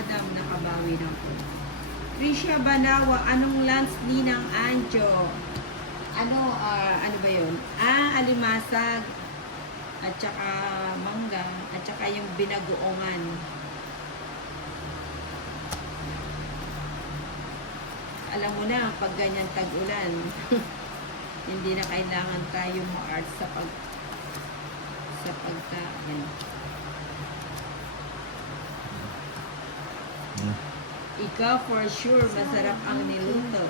madam, nakabawi na po. Trisha Banawa, anong lance ninang Anjo? Ano ba yun? Alimasag. At saka mangga. At saka yung binagoongan. Alam mo na, pag ganyan tag-ulan, hindi na kailangan tayo ma-art sa pagkain. Ikaw for sure, masarap ang niluto.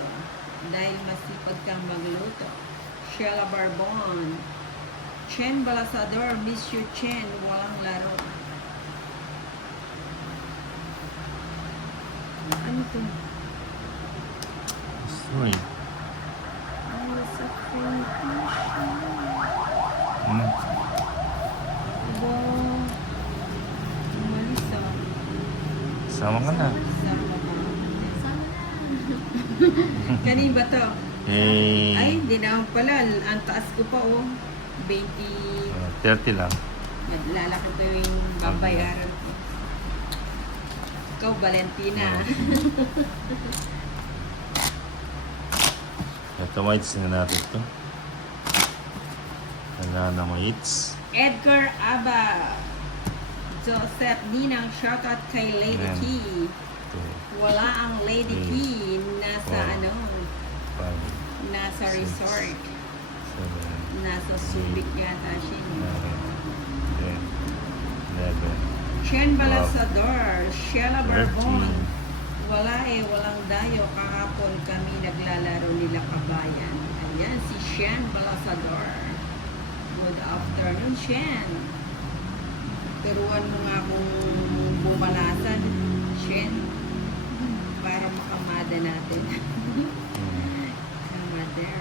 Dahil masipag kang magluto. Sheila Barbon. Chen Balasador, Miss You Chen, walang laro. Ano to? Sorry. Ay, sa crayfish. Aba, umalis ah. Sama ka na. Sama ka. Kanin ba to? Eh, Ay, hindi naman pala. Ang taas ko pa oh. 20. 30 lang. Lalaki ko yung babayaran ko. Ikaw, Valentina. Ito, maits na natin ito. Wala na maits. Edgar Aba. Joseph Ninang, shoutout kay Lady Ayan. Key. Ito. Wala ang Lady Eight. Key. Nasa Wow. 5, nasa Six. resort. 7, Nasa Subic yata siya. 9, 10, 11, Chen Balasador, Sheila Barbon. 13. Wala walang dayo. Kahapon kami naglalaro nila kabayan. Ayan, si Shen Balasador. Good afternoon, Shen. Turuan mo nga akong bumalasan, Shen, para makamada natin. Kamader.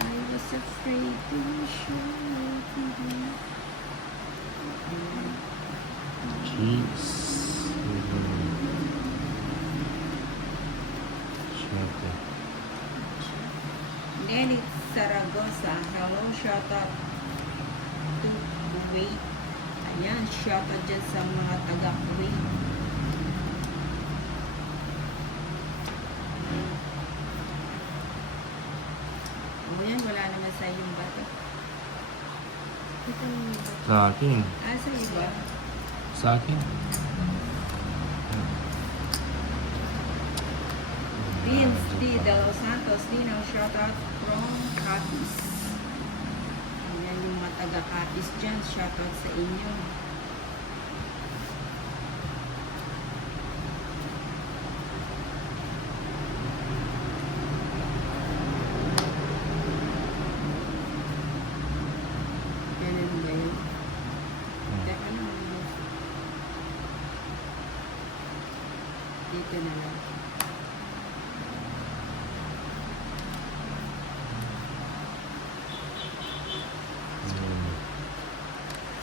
I was afraid to show you. Cheese. Siyempre. Nelly Saragosa, hello, shout out to Kuwait. Ayan, shout out dyan sa mga taga Kuwait. O yan, wala naman sa iyong bato. Ito yung bato. Sa akin. Sa iyo ba? Sa akin. Vince D. De Los Santos, Dino, shout out from Capiz. Ayan yung mga taga Capiz dyan, shout out sa inyo. Ganun ba yun? Teka lang. Dito na lang.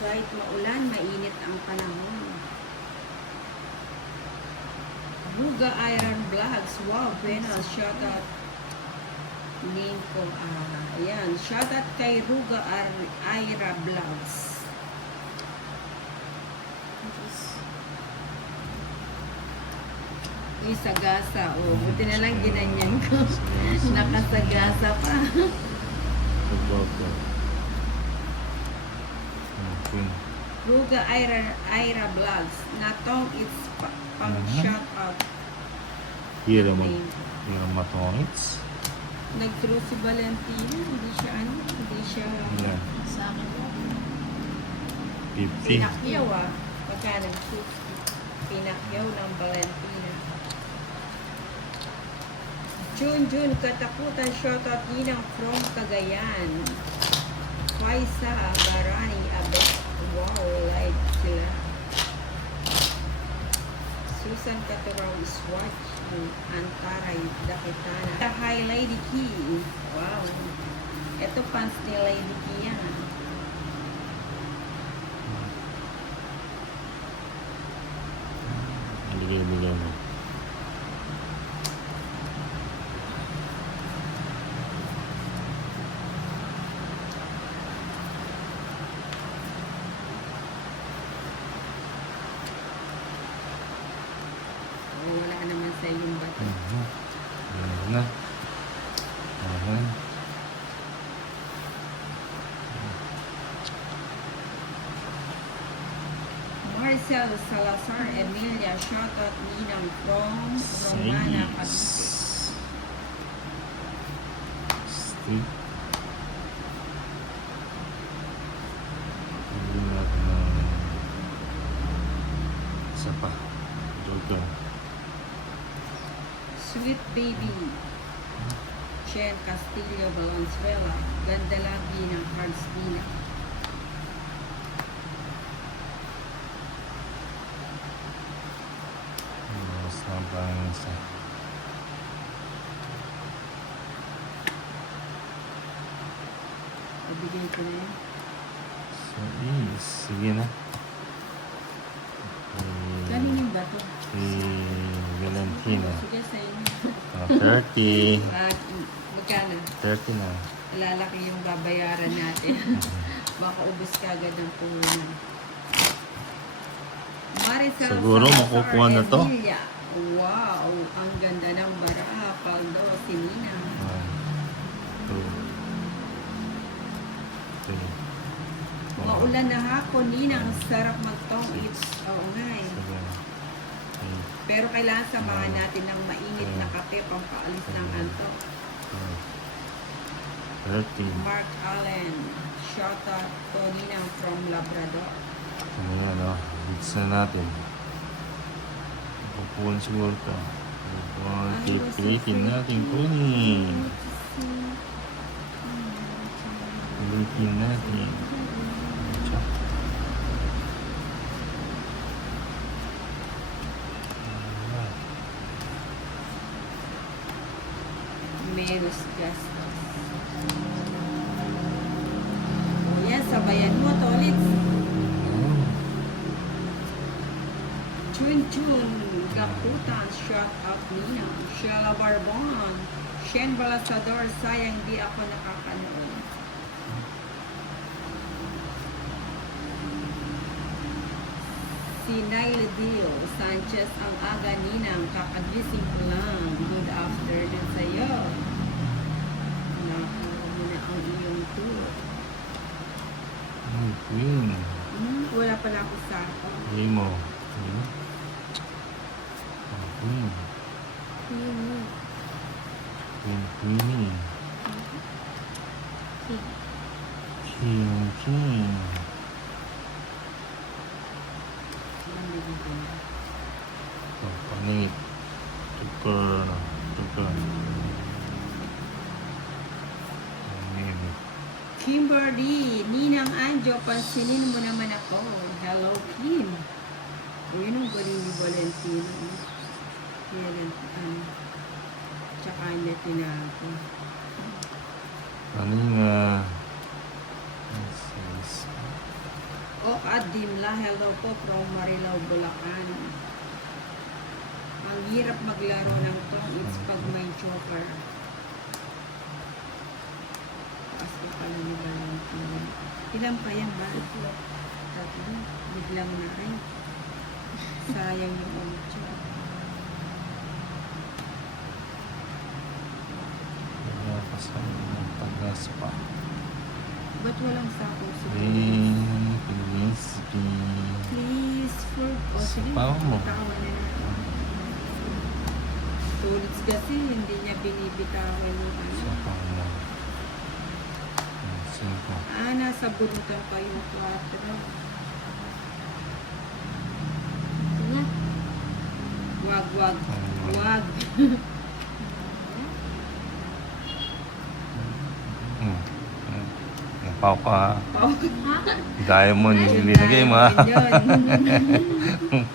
Kahit maulan, mainit ang panahon. Ruga Iron Vlogs. Wow, Benas. Shout out. Name ko. Ayan. Shout out kay Ruga Ira Vlogs. Uy, sagasa. Oh, buti na lang ginanyan ko. Nakasagasa pa. Pagbago. Ruga Ira Vlogs. Natong it's pang shout out. Hira matongits. Nag-throw si Valentina. Hindi siya Yan. sa akin. 50. Pinakyaw Pagka nag-shoot. Pinakyaw ng Valentina. Jun, katakutan shoutout Ninang from Cagayan. Faisa Barani Abet. Wow, like sila. Susan Caturaw is watching. Antaray Dakitana. Hi Lady Key. Wow. Ito fans ni Lady Key yan. Bigay mo. Ayan. Marcel Salazar Emilia, shoutout Ninang from Romana, Cavite. Steve. Hindi natin ng isa pa. Joker. Sweet Baby, Chen Castillo Valenzuela, ganda lagi ng cards nila. Mas nabahan isa. Pabigay ko na yun. So, sige na. Kaninin ba ito? Si Valentina. Sige sa inyo. 30. Magkano? 30 na. Lalaki yung babayaran natin. Makaubos ka agad ng puhunan. Maricel Siguro Salazar makukuha na to. Emilia. Wow, ang ganda ng bara. Paldo, si Nina. 1, 2, 3, 4, Maulan na hapon, Nina. Ang sarap magtong eats. Oo nga eh. 7, 8, Pero kailangan samahan natin ng mainit na kape pampaalis ng antok. 13. Mark Allen. Shoutout to Nina from Labrador. Ano yan, no? Hits na natin. Pupuan siguro ito. Pilitin natin kunin. Pilitin natin. Check. Meros Gastos. O yan, sabayan mo, Tolits. Chun Gaputan, shot up Nina. Sheila Barbon. Shen Balasador, sayang di ako nakakanood. Si Nail Dio Sanchez, ang aga Ninang, kakagising ko lang. Good afternoon sa'yo. Nakuha mo na ang iyong tour. Queen. Wala pala ako sa Imo. Queen. Queen. King. Paningit. Tukar. Kimberly, Ninang Anjo, pansinin mo naman ako. Hello, Kim. O, yun ang galing ni Valentino. Tsaka na ako. Adimla, hello po from Marilao, Bulacan. Ang hirap maglaro ng tong it's pag may joker. Taas ko pala ni Valentino. Ilan pa yan ba? Tatlo. Biglang na rin. Sayang yung ocho. Wala pa sa tagas pa. Ba't walang sakong sa Please, for... O, sige. Paano mo? Bitawan na natin. Tulits kasi, hindi niya binibitawan yung ano. Sa pang Cinco. Nasa bunutan pa yung 4. Wag. Pao ka. Diamond yung linagay mo.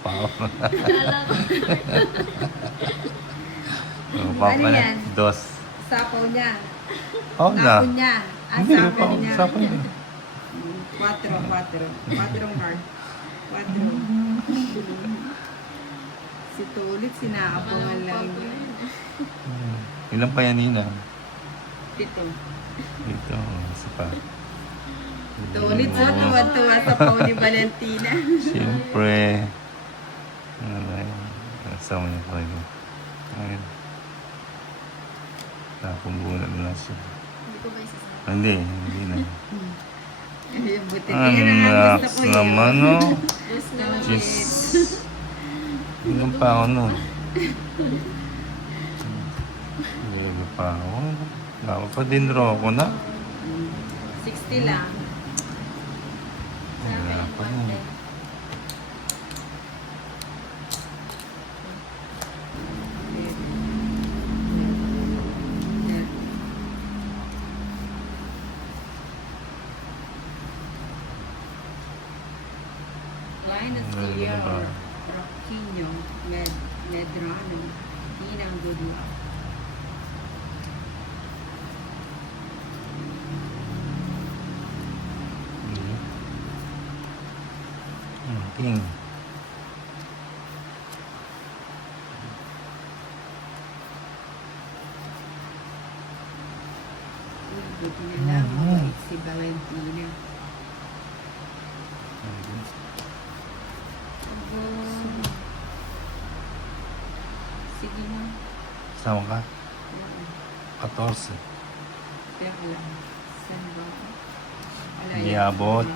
Pao. Pao Ano ka na. yan? 2. Sapaw niya. Pao na. Napon niya. Hindi, Sapaw niya. sapaw niya. 4 card. 4. Si Tulit, sinaapangan lang yun. Ilan pa yan, Nina? 7. Ito, isa pa. Tulit, tuwa-tuwa sa pao ni Valentina. Siyempre. Ano ba yun? Kasama niya pa rin. Ayun. Napumbunan na siya. Hindi ko ba isasabi? Hindi, hindi na. Yung buti Ang tira. naks Gusto ko yun. naman, no? Gusto na. Diyos. Ilan pa ako nun? Ilan pa ako? Dapat pa din raw ako na. 60 lang. Wala pa nun. Linus Ano Villar, ba? Roquinho, Medrano, Inang Goodluck. King. Buti na lang, mabait si Valentina. Abo. Sige na. Sama ka? Oo. 14. Kaya lang. Saan ba? Wala Hindi yan. abot.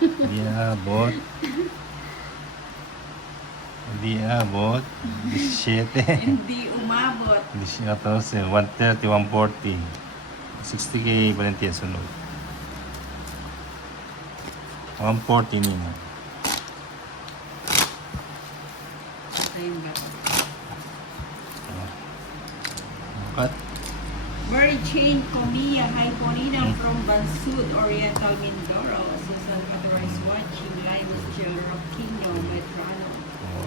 Hindi abot. Hindi abot. 17. Hindi umabot. 14. 130, 140. 60K Valentina sunod. 140 nina. Ayun ba? Cut. Mary Jane Comilla, hi Ponina from Bansud, Oriental Mindoro. Susan Cator is watching. Linus Gil Roquinho, Medrano.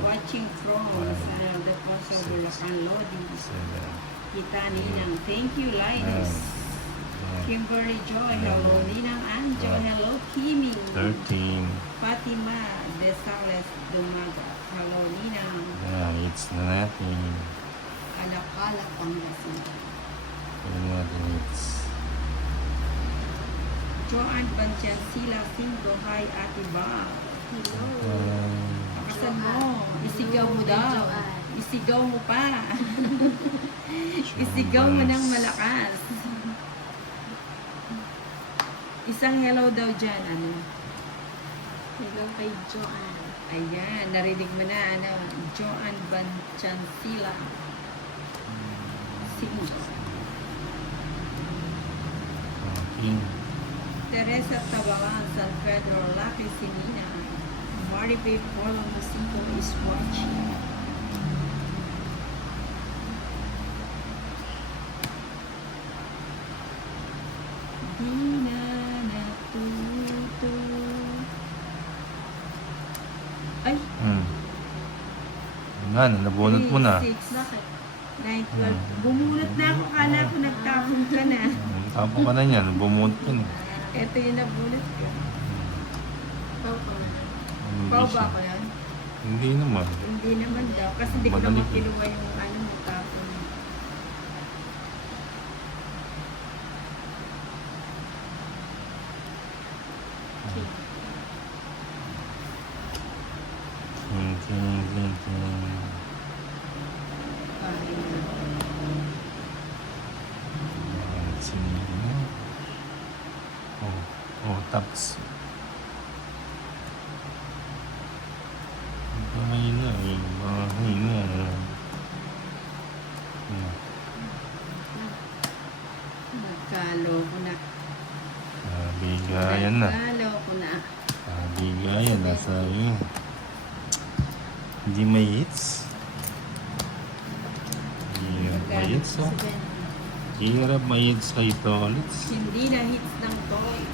Watching from San Ildefonso, Bulacan, Lodi. 7. Kita Ninang. Thank you, Linus. Kimberly Joy, hello. Ninang Anjo, hello. Kimi. 13. Fatima de Sales Dumaga, hello. Ninang. Yan, hits na natin. Alakala, Pangasinan. Yan natin hits. Joanne Banciansila, Cinco, hi Ate Ba. Hello. Pakasan mo. Isigaw mo daw. Isigaw mo pa. Isigaw mo ng malakas. Isang hello daw dyan. Ano? Hello kay Joanne. Ayan, narinig mo na. Ano? Joanne Banciansila. Cinco. King. Teresa Tabalan, San Pedro, Lucky Sinina. Maripe Polo Masito is watching. Di na natuto. Ay, Nabunot mo na. 6, Bakit? 9, 12. Bumunot na ako. Kala ko nagtapon ka na. Tapo ka na niyan. Bumunot ka na. Ito yung nabunot ko. Pau ka na. Hindi Pau siya. ba ako yan? Hindi naman. Hindi naman daw. Kasi di ko Madali naman po. kinuha yung ano mo tapon. King. King. Pahin na. Sino? Taps. Mahina eh. Mahina. Nagkalo ko na. Bigayan na. Nagkalo ko na. Bigayan na sabi. Hindi may hits. Hindi may hits oh. 7. Hirap may hits kay Tolits. Hindi na hits ng toys.